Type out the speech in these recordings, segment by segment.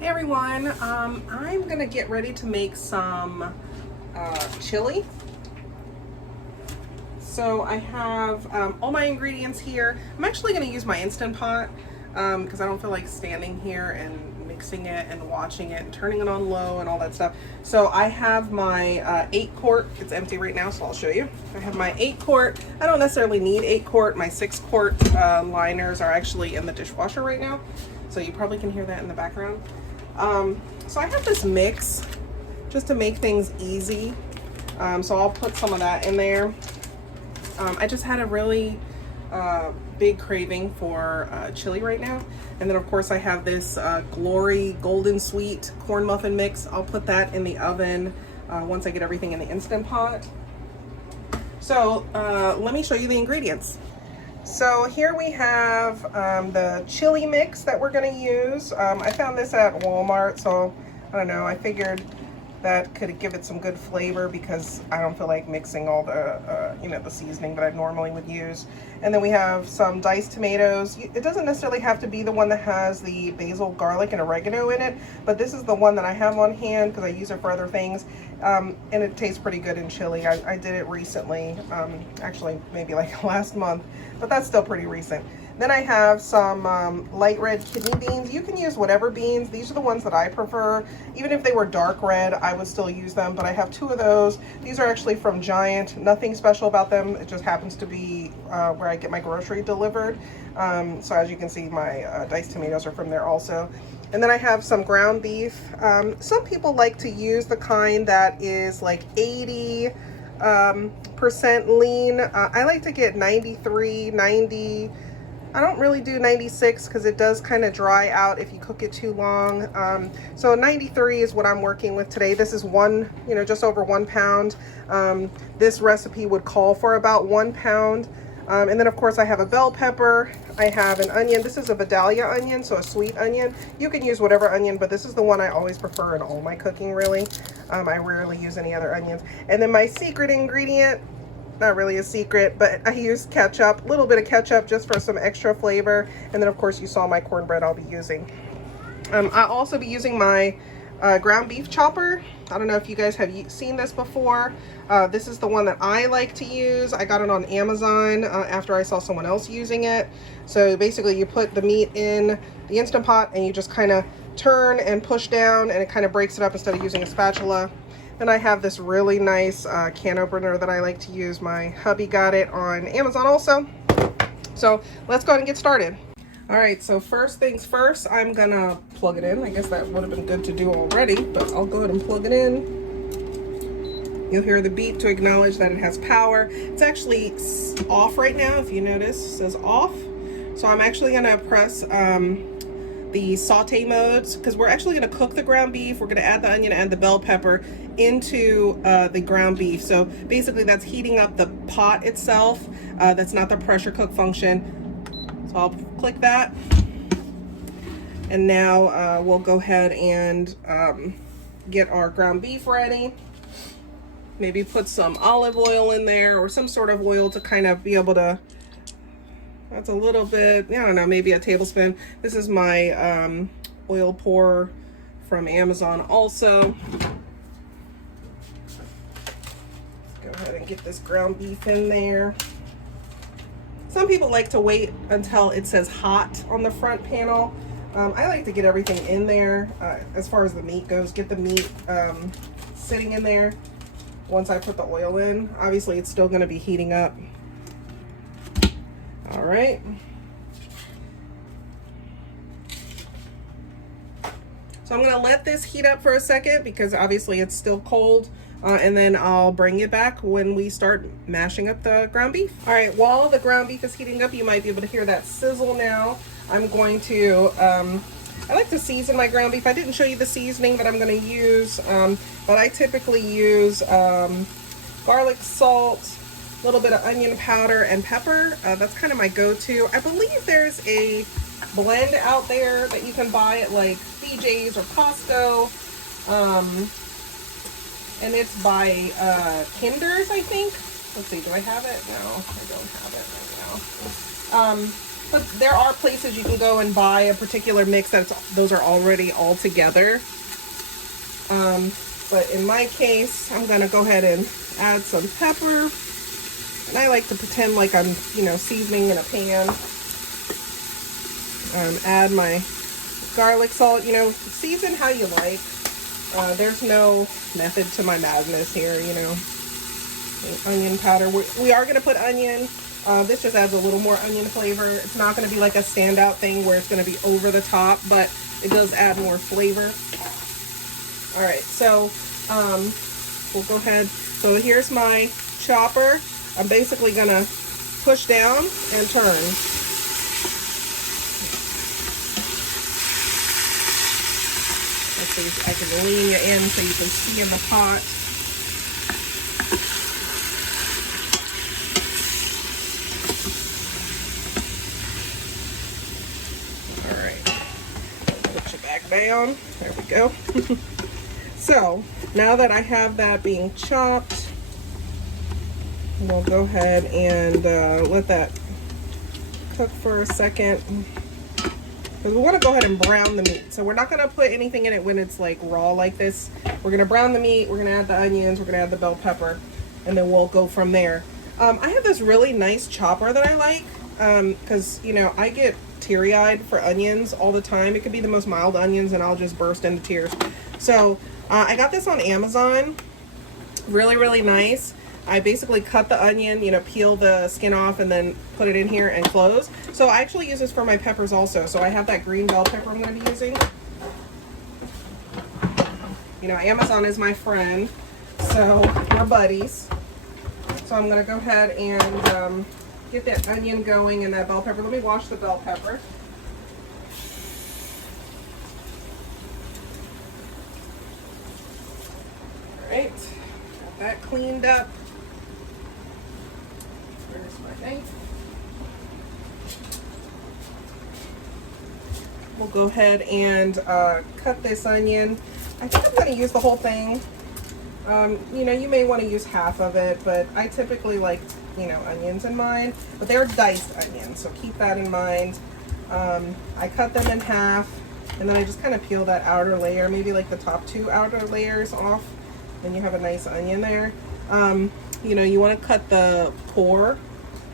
Hey everyone, I'm gonna get ready to make some chili. So I have all my ingredients here. I'm actually gonna use my Instant Pot because I don't feel like standing here and mixing it and watching it and turning it on low and all that stuff. So I have my 8-quart, it's empty right now, so I'll show you. I have my 8-quart. I don't necessarily need 8-quart. My 6-quart liners are actually in the dishwasher right now. So you probably can hear that in the background. So I have this mix just to make things easy. So I'll put some of that in there. I just had a really big craving for chili right now. And then of course I have this Glory Golden Sweet corn muffin mix. I'll put that in the oven once I get everything in the Instant Pot. So let me show you the ingredients. So here we have the chili mix that we're going to use. I found this at Walmart, so I don't know, I figured that could give it some good flavor because I don't feel like mixing all the, the seasoning that I normally would use. And then we have some diced tomatoes. It doesn't necessarily have to be the one that has the basil, garlic, and oregano in it, but this is the one that I have on hand because I use it for other things. And it tastes pretty good in chili. I did it recently, actually maybe like last month, but that's still pretty recent. Then I have some light red kidney beans. You can use whatever beans. These are the ones that I prefer. Even if they were dark red, I would still use them, but I have 2 of those. These are actually from Giant. Nothing special about them. It just happens to be where I get my grocery delivered. So as you can see, my diced tomatoes are from there also. And then I have some ground beef. Some people like to use the kind that is like 80% lean. I like to get 93, 90. I don't really do 96 because it does kind of dry out if you cook it too long. So 93 is what I'm working with today. This is just over 1 pound. This recipe would call for about 1 pound. And then of course I have a bell pepper. I have an onion. This is a vidalia onion, so a sweet onion. You can use whatever onion, but this is the one I always prefer in all my cooking, really. I rarely use any other onions. And then my secret ingredient, not really a secret, but I use ketchup, a little bit of ketchup just for some extra flavor. And then of course you saw my cornbread I'll be using. I'll also be using my ground beef chopper. I don't know if you guys have seen this before. This is the one that I like to use. I got it on Amazon after I saw someone else using it. So basically you put the meat in the Instant Pot and you just kind of turn and push down and it kind of breaks it up instead of using a spatula. Then I have this really nice can opener that I like to use. My hubby got it on Amazon also. So let's go ahead and get started. All right, so first things first, I'm gonna plug it in. I guess that would have been good to do already, but I'll go ahead and plug it in. You'll hear the beep to acknowledge that it has power. It's actually off right now, if you notice, it says off. So I'm actually gonna press the saute modes because we're actually going to cook the ground beef. We're going to add the onion and the bell pepper into the ground beef. So basically that's heating up the pot itself. That's not the pressure cook function. So I'll click that. And now we'll go ahead and get our ground beef ready. Maybe put some olive oil in there or some sort of oil to kind of be able to, that's a little bit, I don't know, maybe a tablespoon. This is my oil pour from Amazon also. Let's go ahead and get this ground beef in there. Some people like to wait until it says hot on the front panel. I like to get everything in there as far as the meat goes. Get the meat sitting in there once I put the oil in. Obviously, it's still going to be heating up. All right. So I'm going to let this heat up for a second because obviously it's still cold. And then I'll bring it back when we start mashing up the ground beef. All right, while the ground beef is heating up, you might be able to hear that sizzle now. I'm going to, I like to season my ground beef. I didn't show you the seasoning that I'm going to use, but I typically use garlic, salt, a little bit of onion powder and pepper. That's kind of my go-to. I believe there's a blend out there that you can buy at like BJ's or Costco. And it's by Kinder's, I think. Let's see, do I have it? No, I don't have it right now. But there are places you can go and buy a particular mix those are already all together. But in my case, I'm gonna go ahead and add some pepper. And I like to pretend like I'm, seasoning in a pan. Add my garlic salt, season how you like. There's no method to my madness here, Onion powder. We are going to put onion. This just adds a little more onion flavor. It's not going to be like a standout thing where it's going to be over the top, but it does add more flavor. All right, so we'll go ahead. So here's my chopper. I'm basically going to push down and turn. I can lean you in so you can see in the pot. All right, put you back down. There we go. So now that I have that being chopped, we'll go ahead and let that cook for a second. Because we want to go ahead and brown the meat. So we're not going to put anything in it when it's like raw like this. We're going to brown the meat, we're going to add the onions, we're going to add the bell pepper, and then we'll go from there. I have this really nice chopper that I like because, I get teary-eyed for onions all the time. It could be the most mild onions and I'll just burst into tears. So I got this on Amazon. Really, really nice. I basically cut the onion, peel the skin off and then put it in here and close. So I actually use this for my peppers also. So I have that green bell pepper I'm going to be using. Amazon is my friend, so we're buddies. So I'm going to go ahead and get that onion going and that bell pepper. Let me wash the bell pepper. All right, got that cleaned up. We'll go ahead and cut this onion. I think I'm going to use the whole thing. You may want to use half of it, but I typically like, onions in mine. But they're diced onions, so keep that in mind. I cut them in half, and then I just kind of peel that outer layer, maybe like the top two outer layers off. Then you have a nice onion there. You want to cut the core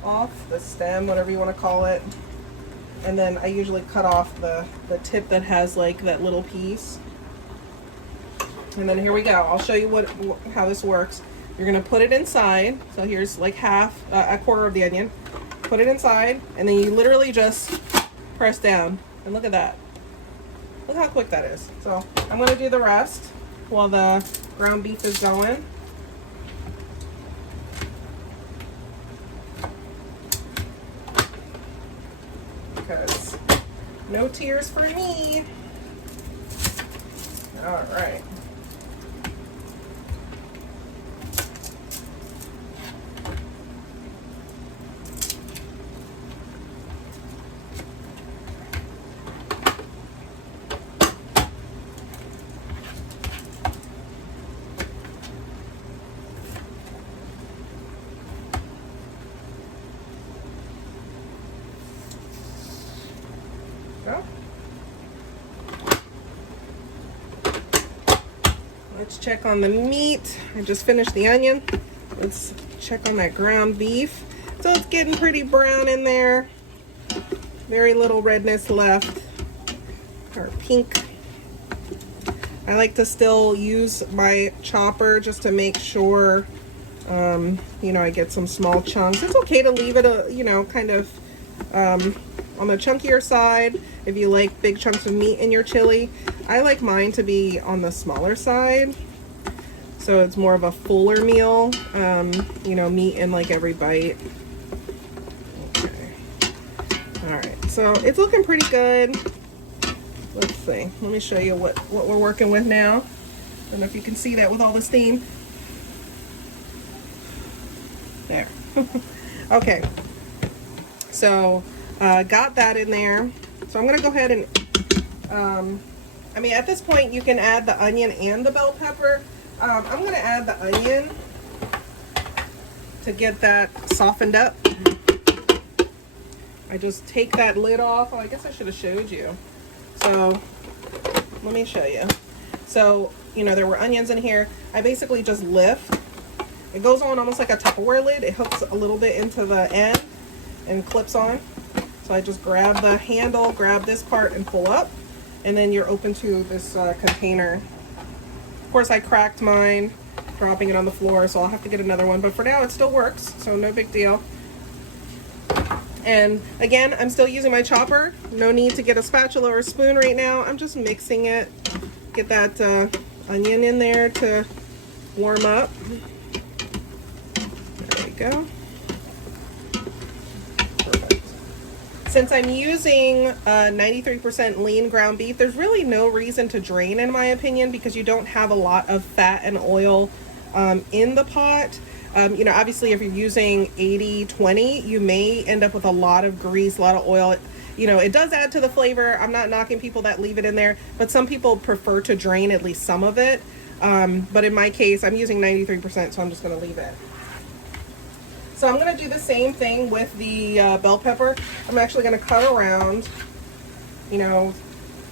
off, the stem, whatever you want to call it. And then I usually cut off the tip that has like that little piece. And then here we go. I'll show you how this works. You're gonna put it inside. So here's like a quarter of the onion. Put it inside, and then you literally just press down. And look at that. Look how quick that is. So I'm gonna do the rest while the ground beef is going. Because no tears for me. All right. Let's check on the meat. I just finished the onion. Let's check on that ground beef. So it's getting pretty brown in there. Very little redness left, or pink. I like to still use my chopper just to make sure, I get some small chunks. It's okay to leave it, kind of on the chunkier side if you like big chunks of meat in your chili. I like mine to be on the smaller side, so it's more of a fuller meal, meat in like every bite. Okay. All right, so it's looking pretty good. Let's see, let me show you what we're working with now. I don't know if you can see that with all the steam. There. Okay, so got that in there. So I'm gonna go ahead and at this point you can add the onion and the bell pepper. I'm gonna add the onion to get that softened up. I just take that lid off. Oh, I guess I should have showed you. So let me show you. So, you know, there were onions in here. I basically just lift. It goes on almost like a Tupperware lid. It hooks a little bit into the end and clips on. So I just grab the handle, grab this part and pull up, and then you're open to this container. Of course, I cracked mine, dropping it on the floor, so I'll have to get another one. But for now, it still works, so no big deal. And again, I'm still using my chopper. No need to get a spatula or a spoon right now. I'm just mixing it. Get that onion in there to warm up. There we go. Perfect. Since I'm using 93% lean ground beef, there's really no reason to drain, in my opinion, because you don't have a lot of fat and oil in the pot. You know, obviously if you're using 80-20, you may end up with a lot of grease, a lot of oil. You know, it does add to the flavor. I'm not knocking people that leave it in there, but some people prefer to drain at least some of it. But in my case, I'm using 93%, so I'm just going to leave it. So I'm going to do the same thing with the bell pepper. I'm actually going to cut around. You know,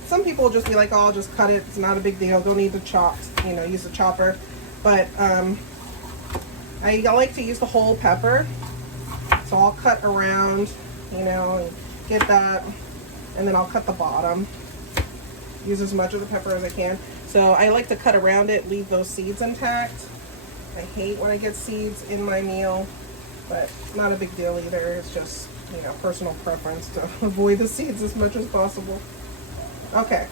some people will just be like, oh, I'll just cut it. It's not a big deal. Don't need to chop, you know, use the chopper. But I like to use the whole pepper, so I'll cut around, you know, and get that, and then I'll cut the bottom. Use as much of the pepper as I can. So I like to cut around it, leave those seeds intact. I hate when I get seeds in my meal, but not a big deal either. It's just, you know, personal preference to avoid the seeds as much as possible. Okay,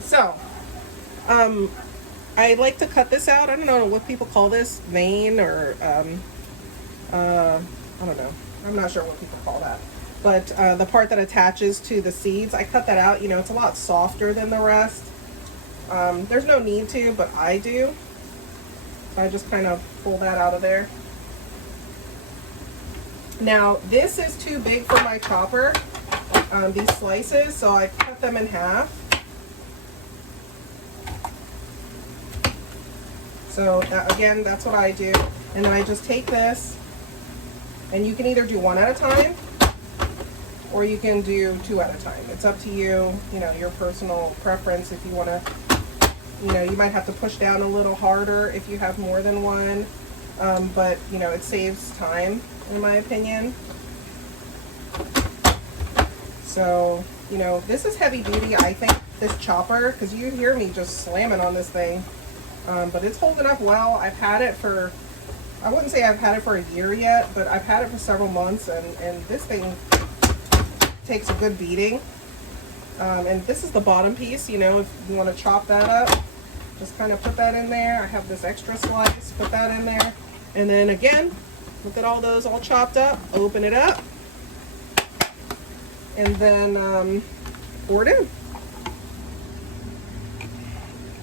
so I like to cut this out. I don't know what people call this, vein or, I don't know. I'm not sure what people call that. But the part that attaches to the seeds, I cut that out. You know, it's a lot softer than the rest. There's no need to, but I do. So I just kind of pull that out of there. Now, this is too big for my chopper, these slices, so I cut them in half. So again, that's what I do. And then I just take this, and you can either do one at a time, or you can do two at a time. It's up to you, you know, your personal preference. If you want to, you know, you might have to push down a little harder if you have more than one, but, you know, it saves time, in my opinion. So, you know, this is heavy duty, I think, this chopper, because you hear me just slamming on this thing. But it's holding up well. I've had it for, I wouldn't say I've had it for a year yet, but I've had it for several months, and this thing takes a good beating. And this is the bottom piece, you know, if you want to chop that up, just kind of put that in there. I have this extra slice, put that in there. And then again, look at all those all chopped up, open it up, and then pour it in.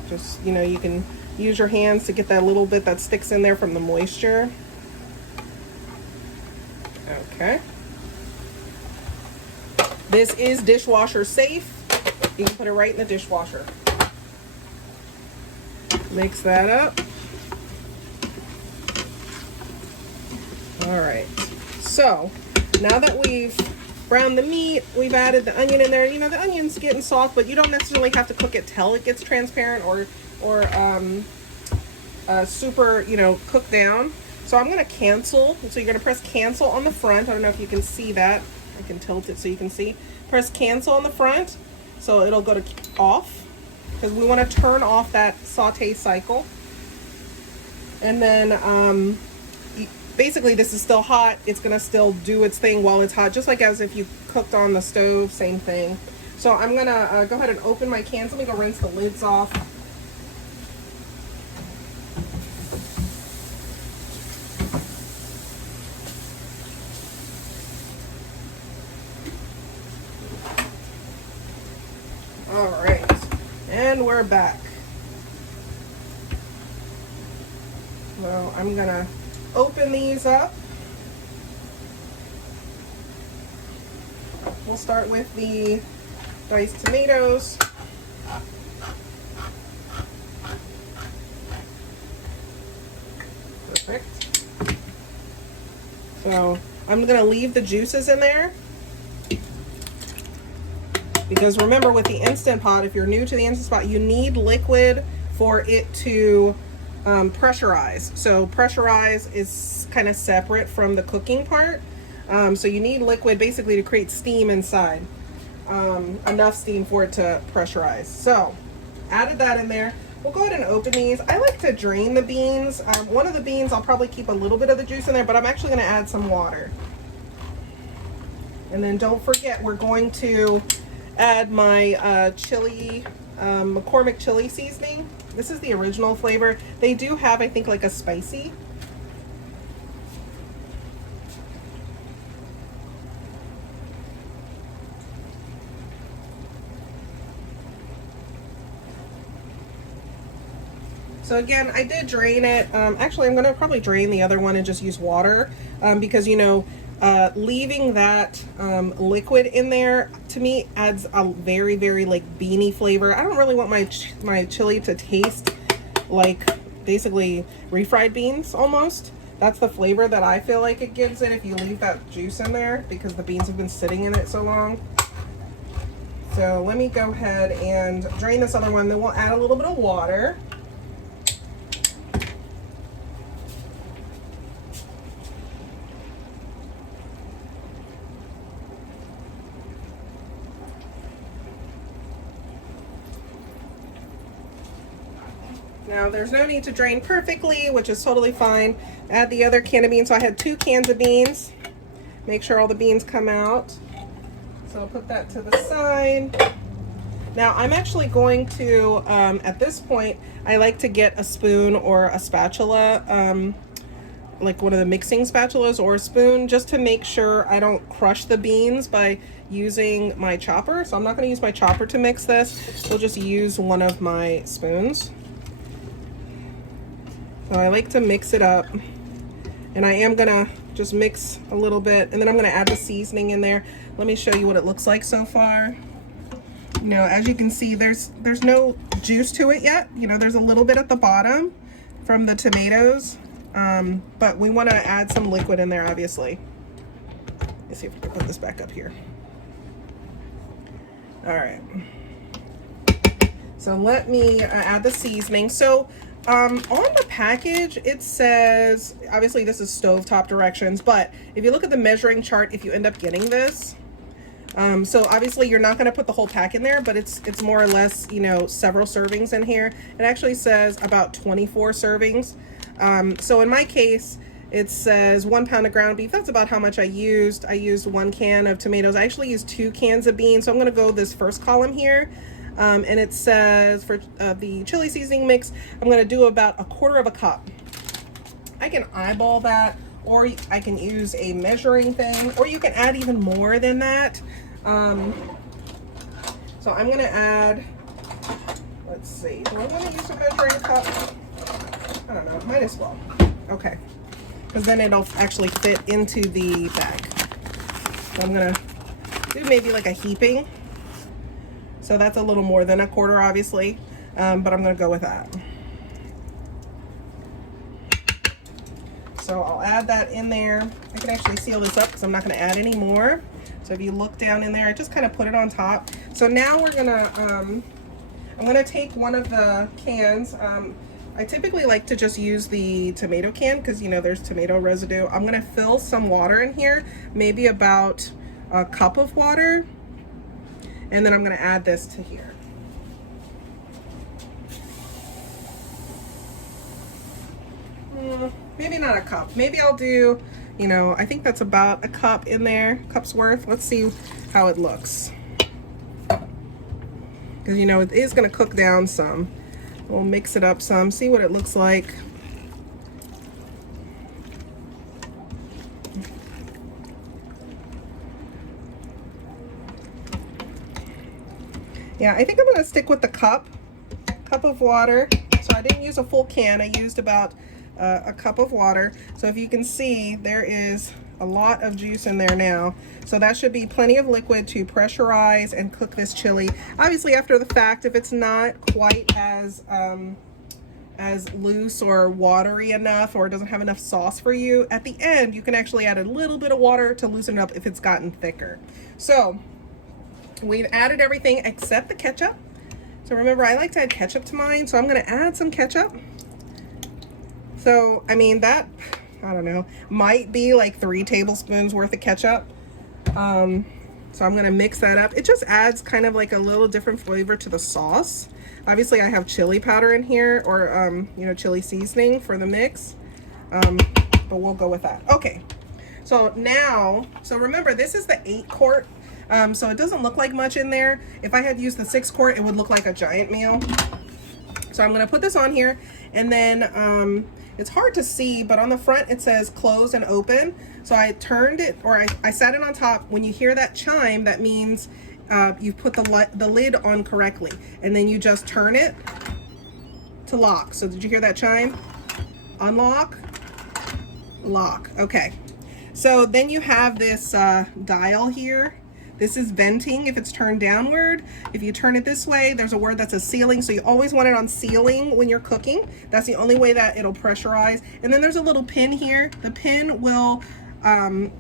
Just, you know, you can use your hands to get that little bit that sticks in there from the moisture. Okay. This is dishwasher safe. You can put it right in the dishwasher. Mix that up. All right. So now that we've browned the meat, we've added the onion in there. You know, the onion's getting soft, but you don't necessarily have to cook it till it gets transparent or super, you know, cooked down. So I'm going to cancel. So you're going to press cancel on the front. I don't know if you can see that. I can tilt it so you can see. Press cancel on the front, so it'll go to off, because we want to turn off that saute cycle. And then basically this is still hot. It's going to still do its thing while it's hot, just like as if you cooked on the stove, same thing. So I'm going to go ahead and open my cans. Let me go rinse the lids off. All right, and we're back. Well, I'm gonna open these up. We'll start with the diced tomatoes. Perfect. So I'm gonna leave the juices in there. Because remember, with the Instant Pot, if you're new to the Instant Pot, you need liquid for it to pressurize. So pressurize is kind of separate from the cooking part. So you need liquid basically to create steam inside. Enough steam for it to pressurize. So added that in there. We'll go ahead and open these. I like to drain the beans. One of the beans, I'll probably keep a little bit of the juice in there, but I'm actually going to add some water. And then don't forget, we're going to add my chili, McCormick chili seasoning. This is the original flavor. They do have, I think, like a spicy. So again, I did drain it. Actually, I'm going to probably drain the other one and just use water because, you know, leaving that liquid in there, to me, adds a very, very, like, beany flavor. I don't really want my chili to taste like basically refried beans almost. That's the flavor that I feel like it gives it if you leave that juice in there, because the beans have been sitting in it so long. So let me go ahead and drain this other one. Then we'll add a little bit of water. Now, there's no need to drain perfectly, which is totally fine. Add the other can of beans. So I had 2 cans of beans. Make sure all the beans come out. So I'll put that to the side. Now, I'm actually going to, at this point, I like to get a spoon or a spatula, like one of the mixing spatulas or a spoon, just to make sure I don't crush the beans by using my chopper. So I'm not going to use my chopper to mix this. We'll just use one of my spoons. So I like to mix it up, and I am gonna just mix a little bit, and then I'm gonna add the seasoning in there. Let me show you what it looks like so far. You know, as you can see, there's no juice to it yet. You know, there's a little bit at the bottom from the tomatoes, but we want to add some liquid in there, obviously. Let's see if we can put this back up here. All right. So let me add the seasoning. So on the package, it says, obviously this is stovetop directions, but if you look at the measuring chart, if you end up getting this, so obviously you're not going to put the whole pack in there, but it's more or less, you know, several servings in here. It actually says about 24 servings. So in my case, it says 1 pound of ground beef. That's about how much I used. I used 1 can of tomatoes. I actually used 2 cans of beans. So I'm going to go this first column here. And it says for the chili seasoning mix, I'm going to do about 1/4 cup. I can eyeball that, or I can use a measuring thing, or you can add even more than that. So I'm going to add, let's see, do I want to use a measuring cup? I don't know, might as well. Okay, because then it'll actually fit into the bag. So I'm going to do maybe like a heaping. So that's a little more than 1/4, obviously, but I'm going to go with that. So I'll add that in there. I can actually seal this up because I'm not going to add any more. So if you look down in there, I just kind of put it on top. So now we're going to, I'm going to take one of the cans. I typically like to just use the tomato can because, you know, there's tomato residue. I'm going to fill some water in here, maybe about 1 cup of water. And then I'm going to add this to here. Maybe not 1 cup. Maybe I'll do, you know, I think that's about 1 cup in there, cup's worth. Let's see how it looks. Because, you know, it is going to cook down some. We'll mix it up some, see what it looks like. Yeah, I think I'm going to stick with the cup of water. So I didn't use a full can. I used about 1 cup of water. So if you can see, there is a lot of juice in there now. So that should be plenty of liquid to pressurize and cook this chili. Obviously, after the fact, if it's not quite as loose or watery enough, or doesn't have enough sauce for you, at the end, you can actually add a little bit of water to loosen it up if it's gotten thicker. So we've added everything except the ketchup. So remember, I like to add ketchup to mine, so I'm gonna add some ketchup. So, I mean, that, I don't know, might be like 3 tablespoons worth of ketchup. So I'm gonna mix that up. It just adds kind of like a little different flavor to the sauce. Obviously I have chili powder in here, or you know, chili seasoning for the mix. But we'll go with that. Okay, so now, so remember, this is the 8-quart, so it doesn't look like much in there. If I had used the 6-quart, it would look like a giant meal. So I'm gonna put this on here, and then it's hard to see, but on the front it says close and open. So I turned it, or I set it on top. When you hear that chime, that means you've put the lid on correctly, and then you just turn it to lock. So did you hear that chime? Unlock, lock. Okay, so then you have this dial here. This is venting if it's turned downward. If you turn it this way, there's a word that says sealing, so you always want it on sealing when you're cooking. That's the only way that it'll pressurize. And then there's a little pin here. The pin will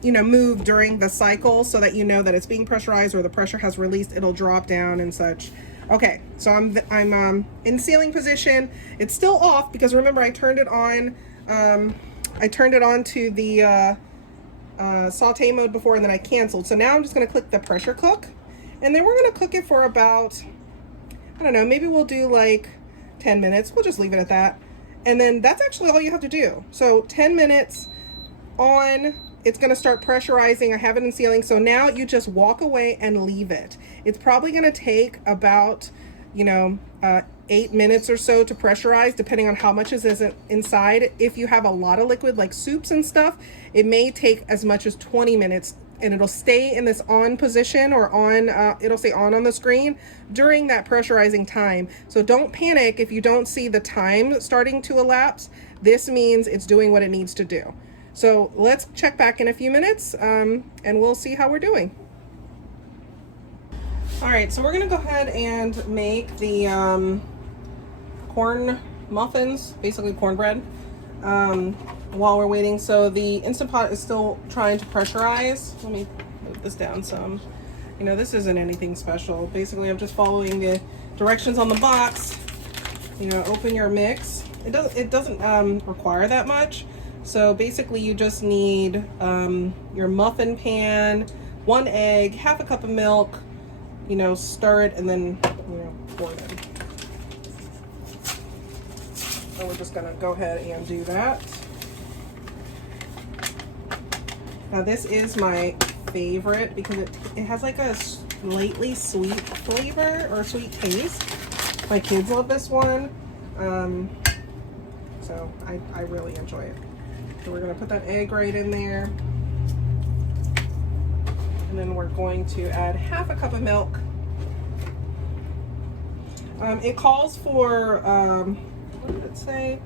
you know, move during the cycle so that you know that it's being pressurized or the pressure has released. It'll drop down and such. Okay, so I'm in sealing position. It's still off because remember, I turned it on. I turned it on to the saute mode before, and then I canceled. So now I'm just going to click the pressure cook, and then we're going to cook it for about, I don't know, maybe we'll do like 10 minutes. We'll just leave it at that. And then that's actually all you have to do. So 10 minutes on, it's going to start pressurizing. I have it in sealing. So now you just walk away and leave it. It's probably going to take about, you know, 8 minutes or so to pressurize, depending on how much is inside. If you have a lot of liquid like soups and stuff, it may take as much as 20 minutes, and it'll stay in this on position, or on, it'll say on the screen during that pressurizing time. So don't panic if you don't see the time starting to elapse. This means it's doing what it needs to do. So let's check back in a few minutes, and we'll see how we're doing. All right, so we're gonna go ahead and make the corn muffins, basically cornbread, while we're waiting. So the Instant Pot is still trying to pressurize. Let me move this down some. You know, this isn't anything special. Basically, I'm just following the directions on the box. You know, open your mix. It doesn't require that much. So basically, you just need your muffin pan, 1 egg, half a cup of milk. You know, stir it, and then, you know, pour it in. So we're just gonna go ahead and do that. Now this is my favorite because it has like a slightly sweet flavor or sweet taste. My kids love this one. So I really enjoy it. So we're gonna put that egg right in there. And then we're going to add half a cup of milk. It calls for, what did it say?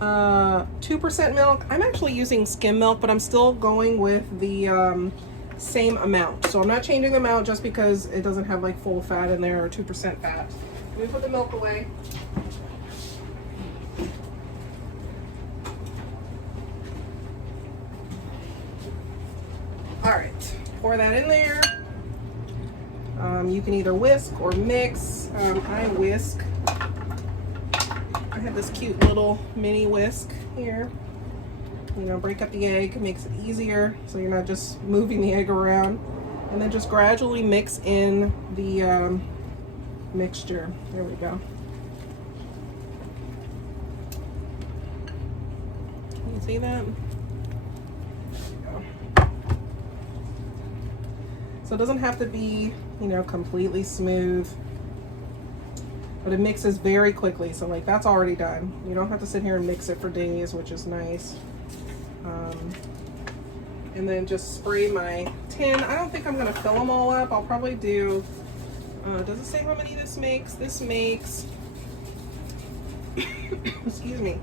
2% milk. I'm actually using skim milk, but I'm still going with the same amount. So I'm not changing the amount just because it doesn't have like full fat in there or 2% fat. Let me put the milk away. All right, pour that in there. You can either whisk or mix. I whisk. I have this cute little mini whisk here. You know, break up the egg, makes it easier so you're not just moving the egg around. And then just gradually mix in the mixture. There we go. Can you see that? So it doesn't have to be, you know, completely smooth, but it mixes very quickly. So like that's already done. You don't have to sit here and mix it for days, which is nice. And then just spray my tin. I don't think I'm gonna fill them all up. I'll probably do, does it say how many this makes? This makes, excuse me.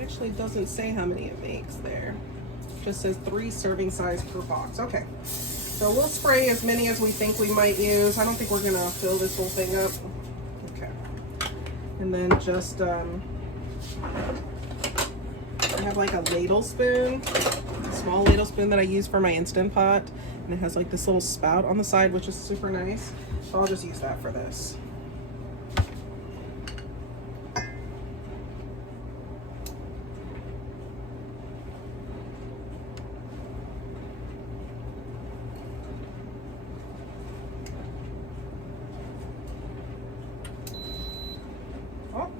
Actually doesn't say how many it makes there. Just says 3 serving size per box. Okay, so we'll spray as many as we think we might use. I don't think we're gonna fill this whole thing up. Okay, and then just I have like a ladle spoon, a small ladle spoon that I use for my Instant Pot, and it has like this little spout on the side, which is super nice. So I'll just use that for this.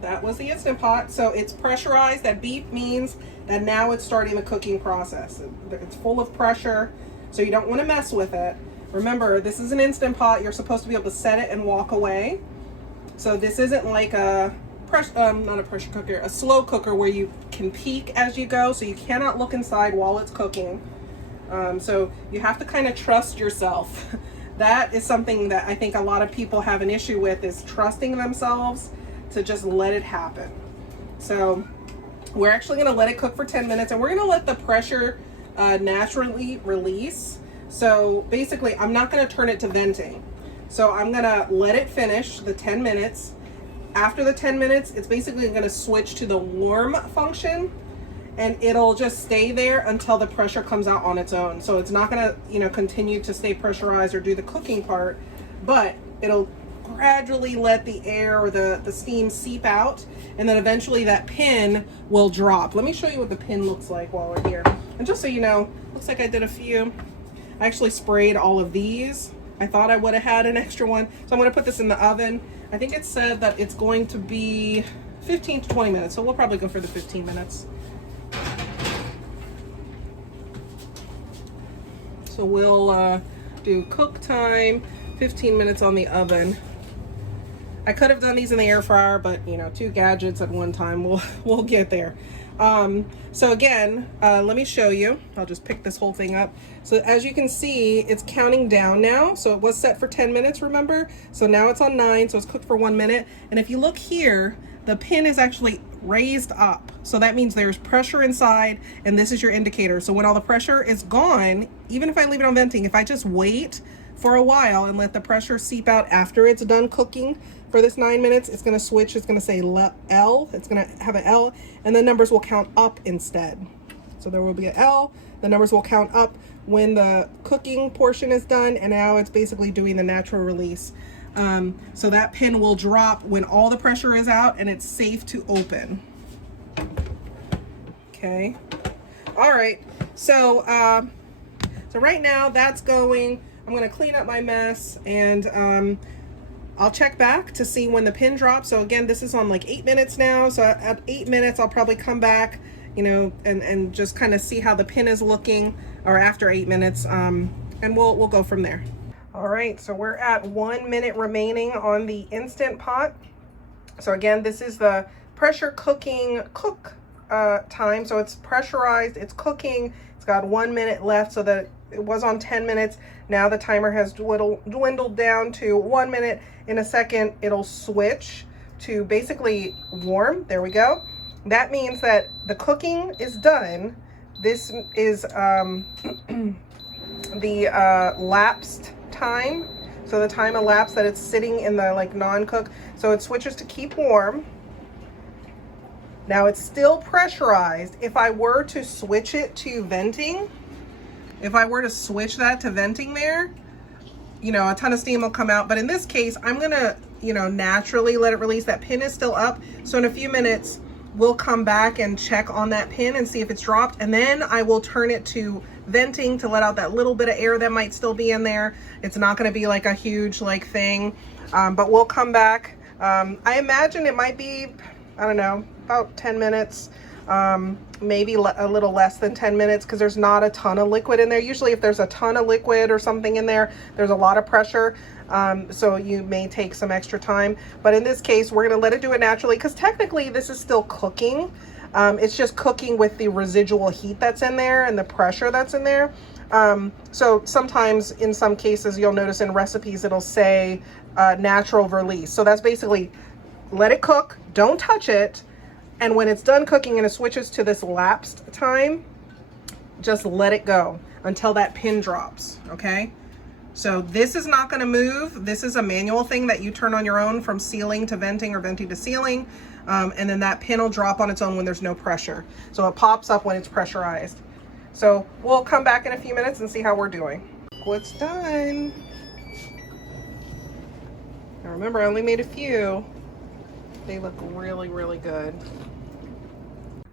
That was the Instant Pot. So it's pressurized. That beep means that now it's starting the cooking process. It's full of pressure, so you don't want to mess with it. Remember, this is an Instant Pot. You're supposed to be able to set it and walk away. So this isn't like a not a pressure cooker, a slow cooker where you can peek as you go, so you cannot look inside while it's cooking. So you have to kind of trust yourself. That is something that I think a lot of people have an issue with, is trusting themselves to just let it happen. So we're actually going to let it cook for 10 minutes, and we're going to let the pressure naturally release. So basically, I'm not going to turn it to venting. So I'm going to let it finish the 10 minutes. After the 10 minutes, it's basically going to switch to the warm function, and it'll just stay there until the pressure comes out on its own. So it's not going to, you know, continue to stay pressurized or do the cooking part, but it'll gradually let the air or the steam seep out, and then eventually that pin will drop. Let me show you what the pin looks like while we're here. And just so you know, looks like I did a few. I actually sprayed all of these. I thought I would have had an extra one. So I'm going to put this in the oven. I think it said that it's going to be 15 to 20 minutes. So we'll probably go for the 15 minutes. So we'll do cook time, 15 minutes on the oven. I could have done these in the air fryer, but you know, 2 gadgets at one time, we'll get there. So again, let me show you. I'll just pick this whole thing up. So as you can see, it's counting down now. So it was set for 10 minutes, remember? So now it's on 9, so it's cooked for 1 minute. And if you look here, the pin is actually raised up. So that means there's pressure inside, and this is your indicator. So when all the pressure is gone, even if I leave it on venting, if I just wait for a while and let the pressure seep out after it's done cooking for this 9 minutes, it's going to switch. It's going to say L. It's going to have an L, and the numbers will count up instead. So there will be an L. The numbers will count up when the cooking portion is done, and now it's basically doing the natural release. So that pin will drop when all the pressure is out and it's safe to open. Okay. All right. So right now that's going. I'm going to clean up my mess, and I'll check back to see when the pin drops. So again, this is on like 8 minutes now. So at 8 minutes, I'll probably come back, you know, and just kind of see how the pin is looking, or after 8 minutes, and we'll go from there. All right, so we're at 1 minute remaining on the Instant Pot. So again, this is the pressure cooking time. So it's pressurized, it's cooking. It's got 1 minute left, so that it was on 10 minutes. Now the timer has dwindled down to 1 minute. In a second, it'll switch to basically warm. There we go. That means that the cooking is done. This is the lapsed time. So the time elapsed that it's sitting in the like non-cook. So it switches to keep warm. Now it's still pressurized. If I were to switch it to venting, if I were to switch that to venting there, you know, a ton of steam will come out. But in this case, I'm gonna, you know, naturally let it release. That pin is still up. So in a few minutes, we'll come back and check on that pin and see if it's dropped. And then I will turn it to venting to let out that little bit of air that might still be in there. It's not gonna be like a huge like thing, but we'll come back. I imagine it might be, I don't know, about 10 minutes. Maybe a little less than 10 minutes, because there's not a ton of liquid in there. Usually if there's a ton of liquid or something in there, there's a lot of pressure. So you may take some extra time, but in this case, we're going to let it do it naturally, because technically this is still cooking. It's just cooking with the residual heat that's in there and the pressure that's in there. So sometimes in some cases, you'll notice in recipes, it'll say natural release. So that's basically let it cook, don't touch it. And when it's done cooking and it switches to this lapsed time, just let it go until that pin drops, okay? So this is not gonna move. This is a manual thing that you turn on your own from sealing to venting or venting to sealing. And then that pin will drop on its own when there's no pressure. So it pops up when it's pressurized. So we'll come back in a few minutes and see how we're doing. What's done? Now remember, I only made a few. They look really, really good.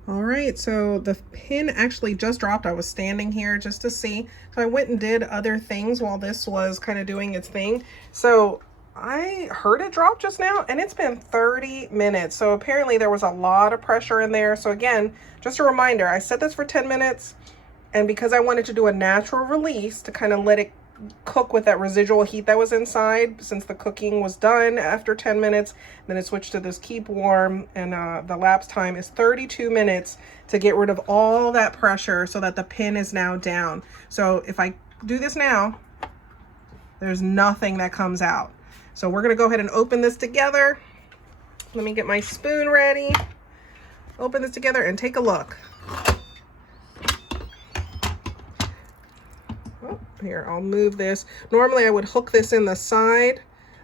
All right, so the pin actually just dropped. I was standing here just to see. So I went and did other things while this was kind of doing its thing. So I heard it drop just now, and it's been 30 minutes. So apparently there was a lot of pressure in there. So again, just a reminder, I set this for 10 minutes, and because I wanted to do a natural release to kind of let it cook with that residual heat that was inside, since the cooking was done after 10 minutes, then it switched to this keep warm, and the lapse time is 32 minutes to get rid of all that pressure so that the pin is now down. So if I do this now, there's nothing that comes out. So we're gonna go ahead and open this together. Let me get my spoon ready. Open this together and take a look. Here, I'll move this. Normally I would hook this in the side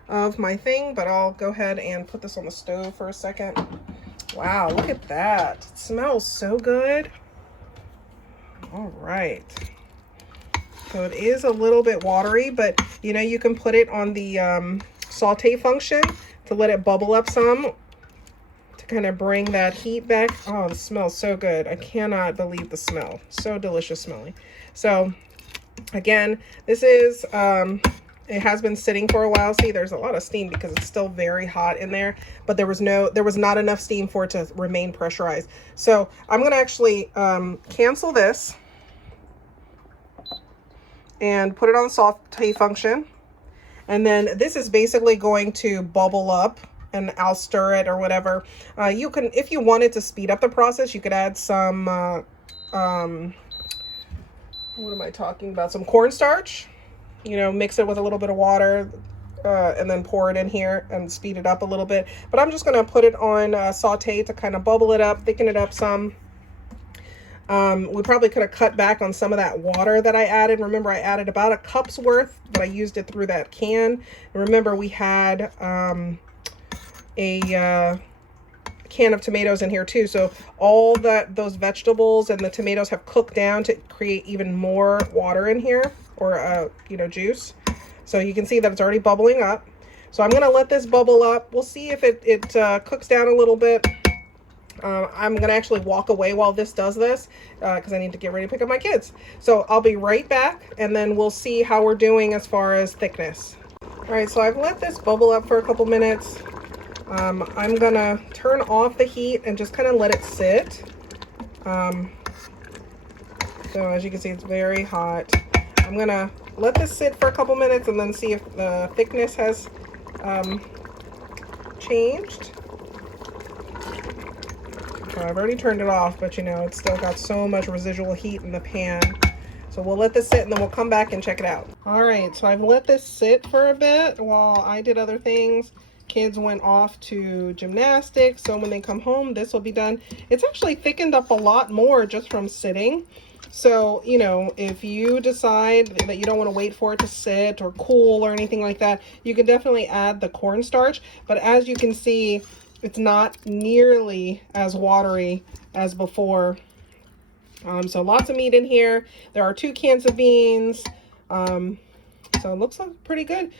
of my thing, but I'll go ahead and put this on the stove for a second. Wow, look at that. It smells so good. All right. So it is a little bit watery, but you know, you can put it on the saute function to let it bubble up some to kind of bring that heat back. Oh, it smells so good. I cannot believe the smell. So delicious smelling. So again, this is, it has been sitting for a while. See, there's a lot of steam because it's still very hot in there, but there was not enough steam for it to remain pressurized. So I'm going to actually cancel this and put it on saute function. And then this is basically going to bubble up, and I'll stir it or whatever. You can, if you wanted to speed up the process, you could add some, what am I talking about? Some cornstarch, you know, mix it with a little bit of water, and then pour it in here and speed it up a little bit. But I'm just going to put it on saute to kind of bubble it up, thicken it up some. We probably could have cut back on some of that water that I added. Remember, I added about a cup's worth, but I used it through that can. And remember, we had a can of tomatoes in here too, so all those vegetables and the tomatoes have cooked down to create even more water in here, or you know, juice. So you can see that it's already bubbling up. So I'm gonna let this bubble up. We'll see if it cooks down a little bit. I'm gonna actually walk away while this does this because I need to get ready to pick up my kids. So I'll be right back, and then we'll see how we're doing as far as thickness. All right, so I've let this bubble up for a couple minutes. I'm gonna turn off the heat and just kind of let it sit. So as you can see, it's very hot. I'm gonna let this sit for a couple minutes and then see if the thickness has changed. So I've already turned it off, but you know, it's still got so much residual heat in the pan. So we'll let this sit and then we'll come back and check it out. All right, so I've let this sit for a bit while I did other things. Kids went off to gymnastics, so when they come home, this will be done. It's actually thickened up a lot more just from sitting. So, you know, if you decide that you don't want to wait for it to sit or cool or anything like that, you can definitely add the cornstarch. But as you can see, it's not nearly as watery as before. So lots of meat in here. There are 2 cans of beans. So it looks like pretty good.